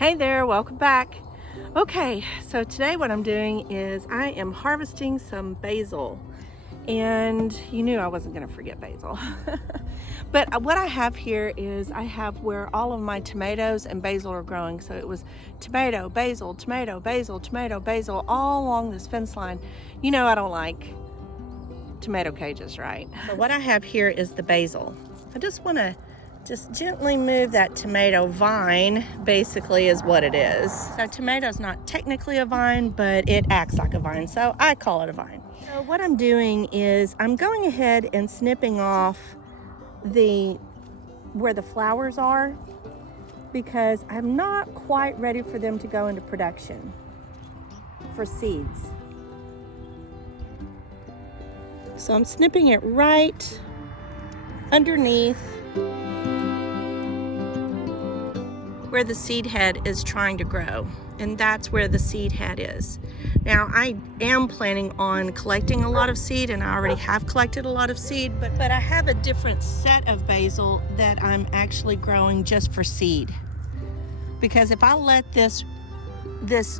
Hey there, welcome back. Okay, so today what I'm doing is I am harvesting some basil. And you knew I wasn't going to forget basil. But what I have here is I have where all of my tomatoes and basil are growing. So it was tomato, basil, tomato, basil, tomato, basil, all along this fence line. You know I don't like tomato cages, right? So what I have here is the basil. I just want to gently move that tomato vine, basically is what it is. So tomato's not technically a vine, but it acts like a vine, so I call it a vine. So what I'm doing is I'm going ahead and snipping off where the flowers are, because I'm not quite ready for them to go into production for seeds. So I'm snipping it right underneath where the seed head is trying to grow, and that's where the seed head is. Now I am planning on collecting a lot of seed, and I already have collected a lot of seed, but I have a different set of basil that I'm actually growing just for seed. Because if I let this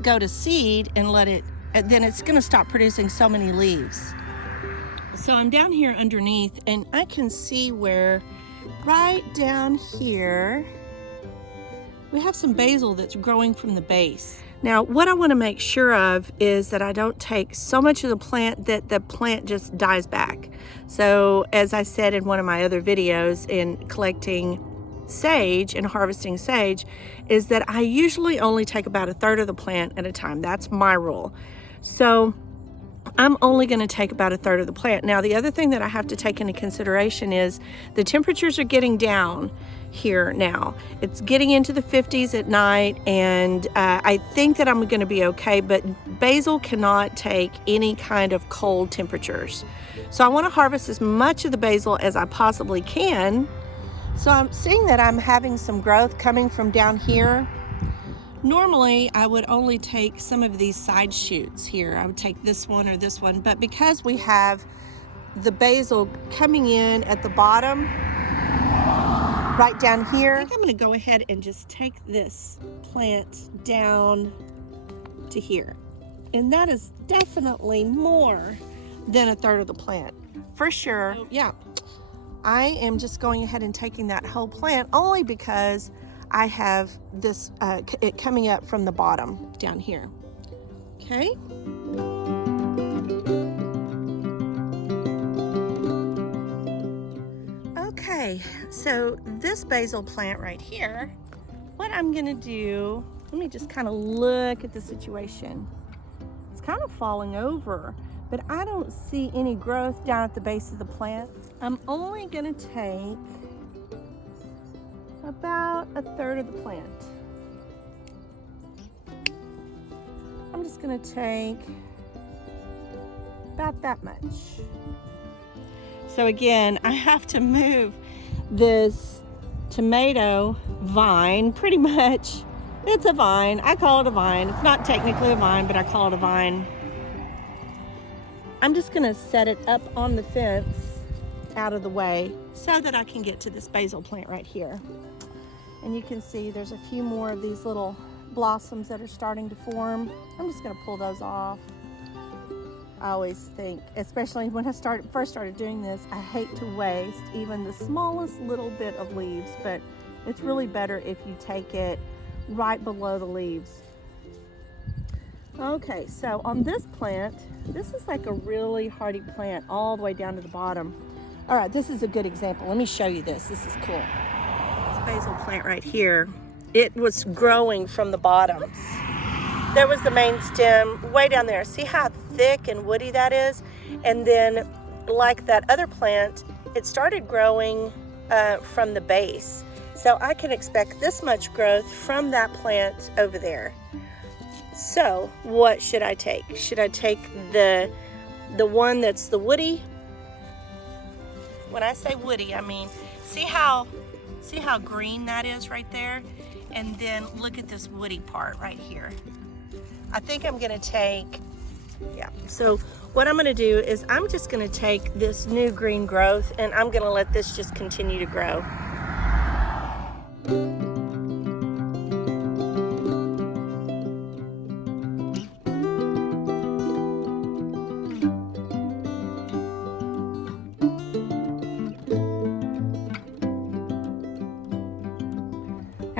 go to seed and let it, then it's gonna stop producing so many leaves. So I'm down here underneath, and I can see where right down here we have some basil that's growing from the base. Now, what I want to make sure of is that I don't take so much of the plant that the plant just dies back. So, as I said in one of my other videos in collecting sage and harvesting sage, is that I usually only take about a third of the plant at a time. That's my rule. So, I'm only going to take about a third of the plant. Now, the other thing that I have to take into consideration is the temperatures are getting down here now. It's getting into the 50s at night, and I think that I'm going to be okay, but basil cannot take any kind of cold temperatures. So I want to harvest as much of the basil as I possibly can. So I'm seeing that I'm having some growth coming from down here. Normally, I would only take some of these side shoots here. I would take this one or this one, but because we have the basil coming in at the bottom, right down here, I think I'm going to go ahead and just take this plant down to here. And that is definitely more than a third of the plant, for sure. Yeah, I am just going ahead and taking that whole plant only because I have this it coming up from the bottom down here. Okay. Okay, so this basil plant right here, what I'm gonna do, let me just kind of look at the situation. It's kind of falling over, but I don't see any growth down at the base of the plant. I'm only gonna take about a third of the plant. I'm just gonna take about that much. So again, I have to move this tomato vine, pretty much. It's a vine, I call it a vine. It's not technically a vine, but I call it a vine. I'm just gonna set it up on the fence out of the way so that I can get to this basil plant right here. And you can see there's a few more of these little blossoms that are starting to form. I'm just gonna pull those off. I always think, especially when I first started doing this, I hate to waste even the smallest little bit of leaves, but it's really better if you take it right below the leaves. Okay, so on this plant, this is like a really hardy plant all the way down to the bottom. All right, this is a good example. Let me show you this. This is cool. This basil plant right here, it was growing from the bottom. There was the main stem way down there. See how thick and woody that is? And then, like that other plant, it started growing from the base. So I can expect this much growth from that plant over there. So what should I take? Should I take the one that's the woody? When I say woody, I mean, see how green that is right there? And then look at this woody part right here. I think I'm gonna take, yeah. So what I'm gonna do is I'm just gonna take this new green growth and I'm gonna let this just continue to grow.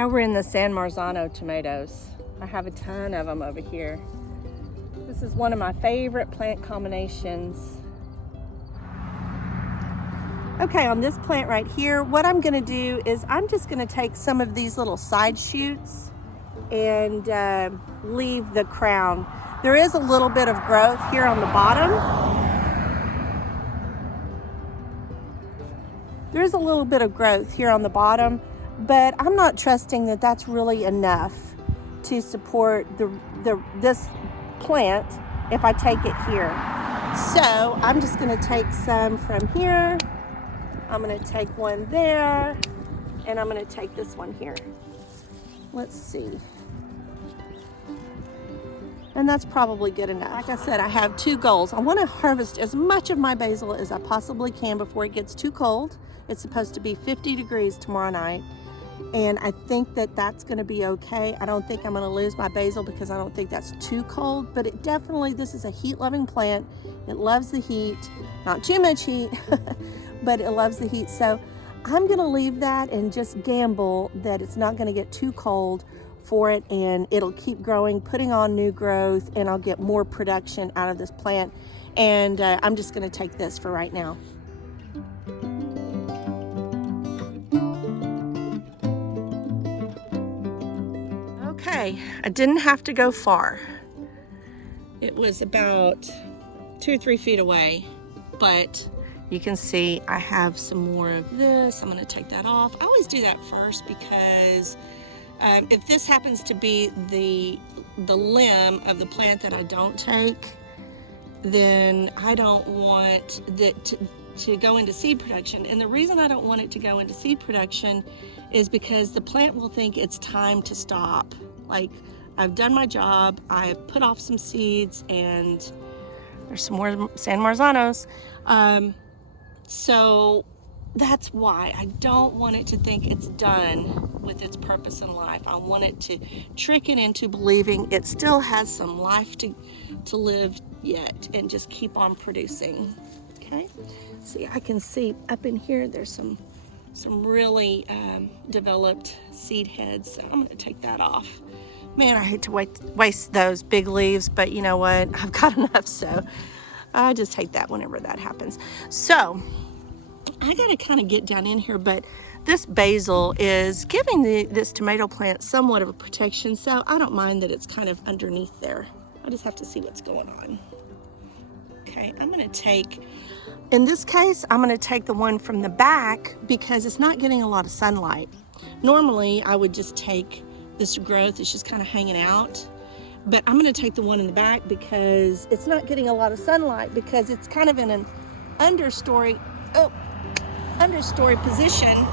Now we're in the San Marzano tomatoes. I have a ton of them over here. This is one of my favorite plant combinations. Okay, on this plant right here, what I'm gonna do is I'm just gonna take some of these little side shoots and leave the crown. There is a little bit of growth here on the bottom. There is a little bit of growth here on the bottom, but I'm not trusting that that's really enough to support this plant if I take it here. So I'm just gonna take some from here. I'm gonna take one there, and I'm gonna take this one here. Let's see. And that's probably good enough. Like I said, I have two goals. I wanna harvest as much of my basil as I possibly can before it gets too cold. It's supposed to be 50 degrees tomorrow night. And I think that that's gonna be okay. I don't think I'm gonna lose my basil because I don't think that's too cold, but it definitely, this is a heat-loving plant. It loves the heat, not too much heat, but it loves the heat. So I'm gonna leave that and just gamble that it's not gonna get too cold for it, and it'll keep growing, putting on new growth, and I'll get more production out of this plant. And I'm just gonna take this for right now. Okay, I didn't have to go far. It was about 2 or 3 feet away, but you can see I have some more of this. I'm gonna take that off. I always do that first because if this happens to be the limb of the plant that I don't take, then I don't want that to go into seed production. And the reason I don't want it to go into seed production is because the plant will think it's time to stop. Like, I've done my job, I've put off some seeds, and there's some more San Marzanos. So that's why I don't want it to think it's done with its purpose in life. I want it to trick it into believing it still has some life to live yet, and just keep on producing. Okay, see, I can see up in here there's some really developed seed heads, so I'm gonna take that off. Man, I hate to waste those big leaves, but you know what, I've got enough, so I just hate that whenever that happens. So I gotta kind of get down in here, but this basil is giving this tomato plant somewhat of a protection, so I don't mind that it's kind of underneath there. I just have to see what's going on. Okay, I'm gonna take, in this case, I'm gonna take the one from the back because it's not getting a lot of sunlight. Normally, I would just take this growth, it's just kind of hanging out. But I'm gonna take the one in the back because it's not getting a lot of sunlight, because it's kind of in an understory position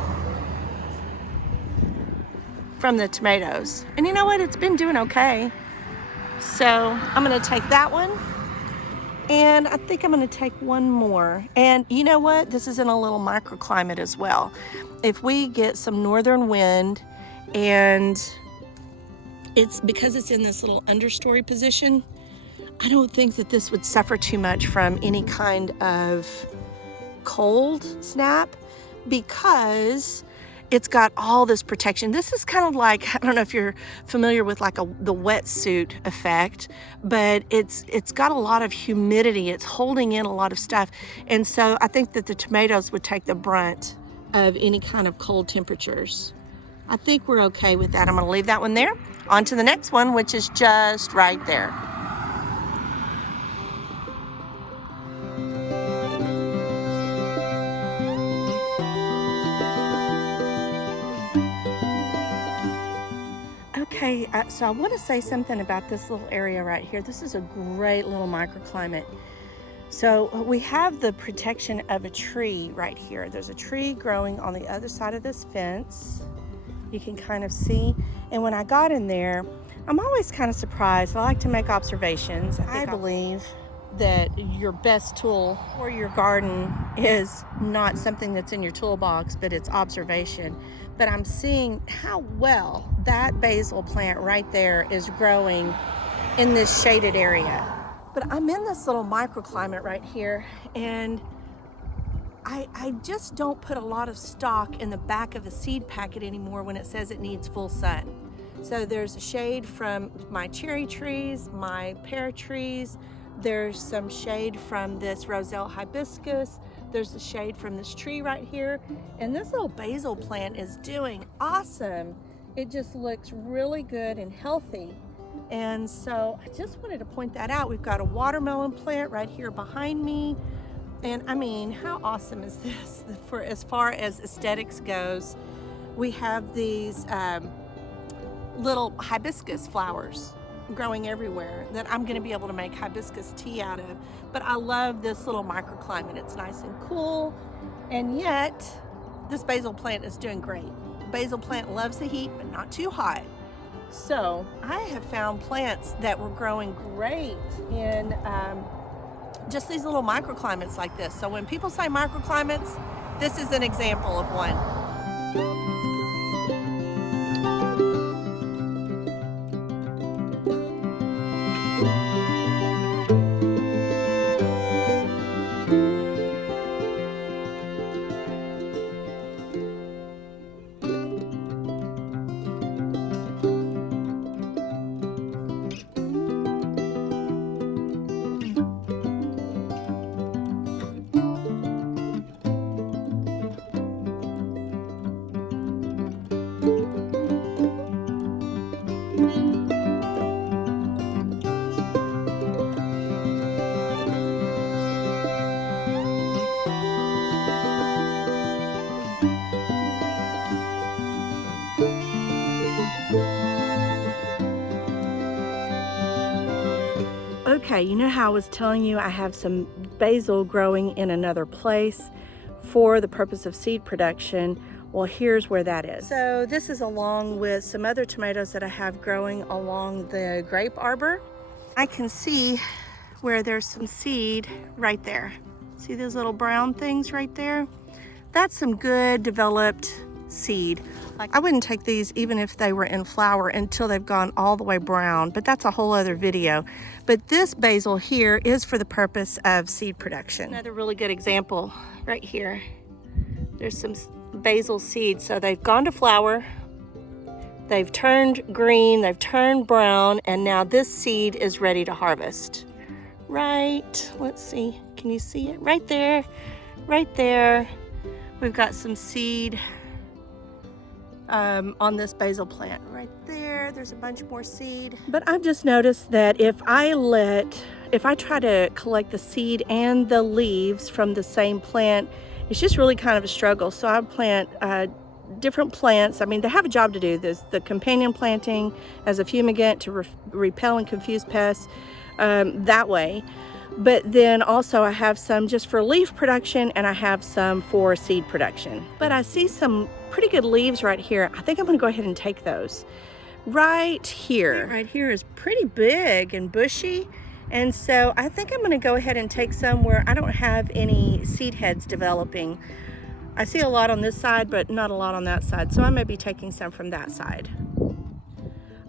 from the tomatoes. And you know what, it's been doing okay. So I'm gonna take that one, and I think I'm gonna take one more. And you know what, this is in a little microclimate as well. If we get some northern wind, and it's because it's in this little understory position, I don't think that this would suffer too much from any kind of cold snap, because it's got all this protection. This is kind of like, I don't know if you're familiar with like the wetsuit effect, but it's got a lot of humidity. It's holding in a lot of stuff. And so I think that the tomatoes would take the brunt of any kind of cold temperatures. I think we're okay with that. I'm gonna leave that one there. On to the next one, which is just right there. Okay, so I want to say something about this little area right here. This is a great little microclimate. So we have the protection of a tree right here. There's a tree growing on the other side of this fence. You can kind of see. And when I got in there, I'm always kind of surprised. I like to make observations. I believe that your best tool for your garden is not something that's in your toolbox, but it's observation. But I'm seeing how well that basil plant right there is growing in this shaded area. But I'm in this little microclimate right here, and I just don't put a lot of stock in the back of the seed packet anymore when it says it needs full sun. So there's shade from my cherry trees, my pear trees, there's some shade from this roselle hibiscus, there's the shade from this tree right here, and this little basil plant is doing awesome. It just looks really good and healthy. And so I just wanted to point that out. We've got a watermelon plant right here behind me. And I mean, how awesome is this for as far as aesthetics goes? We have these little hibiscus flowers growing everywhere that I'm going to be able to make hibiscus tea out of. But I love this little microclimate. It's nice and cool, and yet this basil plant is doing great. Basil plant loves the heat, but not too hot. So I have found plants that were growing great in just these little microclimates like this. So when people say microclimates, this is an example of one. Okay, you know how I was telling you I have some basil growing in another place for the purpose of seed production? Well, here's where that is. So this is along with some other tomatoes that I have growing along the grape arbor. I can see where there's some seed right there. See those little brown things right there? That's some good developed seed. Like, I wouldn't take these even if they were in flower until they've gone all the way brown, but that's a whole other video. But this basil here is for the purpose of seed production. Another really good example right here. There's some basil seeds. So they've gone to flower, they've turned green, they've turned brown, and now this seed is ready to harvest. Right, let's see, can you see it? Right there, right there. We've got some seed on this basil plant right there. There's a bunch more seed. But I've just noticed that if I try to collect the seed and the leaves from the same plant, it's just really kind of a struggle. So I plant different plants. I mean, they have a job to do. There's the companion planting as a fumigant to repel and confuse pests that way. But then also I have some just for leaf production, and I have some for seed production. But I see some pretty good leaves right here. I think I'm gonna go ahead and take those. Right here. Right here is pretty big and bushy. And so I think I'm gonna go ahead and take some where I don't have any seed heads developing. I see a lot on this side, but not a lot on that side. So I may be taking some from that side.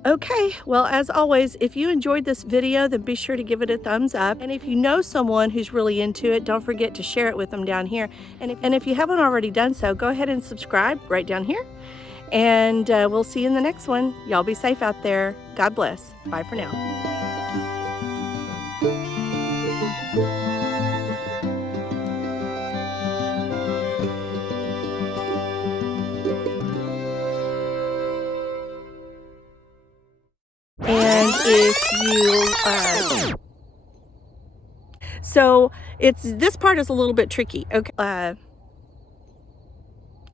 Okay, well, as always, if you enjoyed this video, then be sure to give it a thumbs up. And if you know someone who's really into it, don't forget to share it with them down here. And if you haven't already done so, go ahead and subscribe right down here. And we'll see you in the next one. Y'all be safe out there. God bless. Bye for now. And if you, so this part is a little bit tricky. Okay.